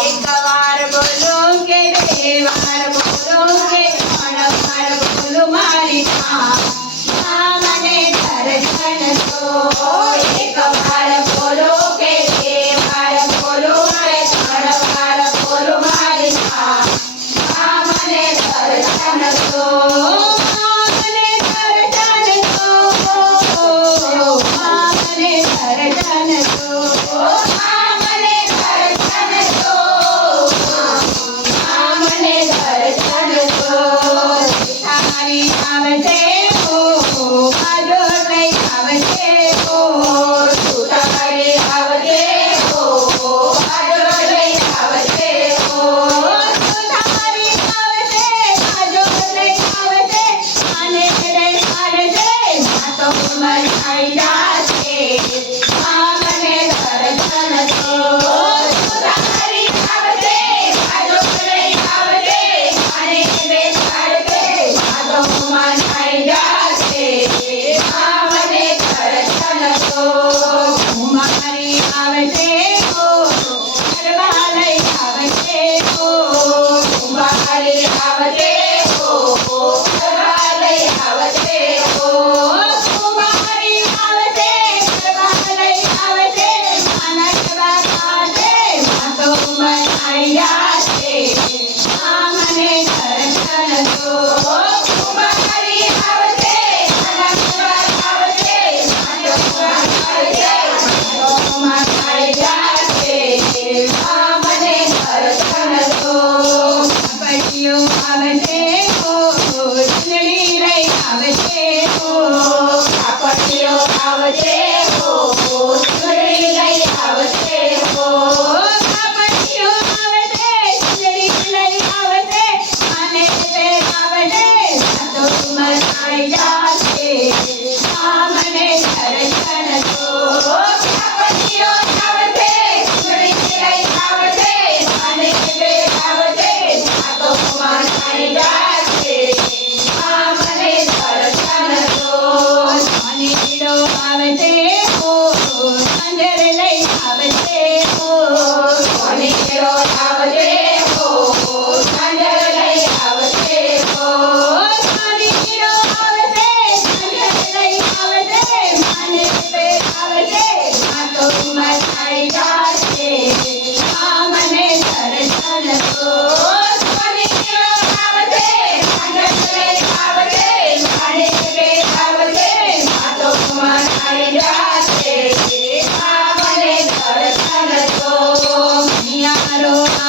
एक बार बोलो के दे बार बोलो के बार बार बोलो एक बार बोलो के बोलो के बार बार बोलो मारी I Oh!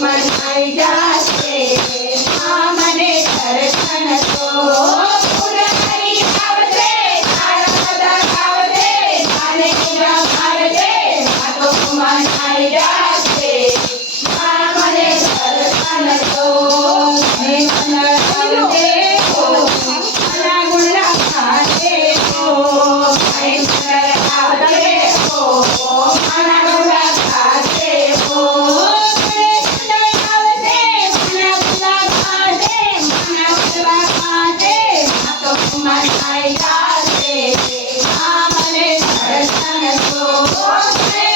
my, my God. Senhor.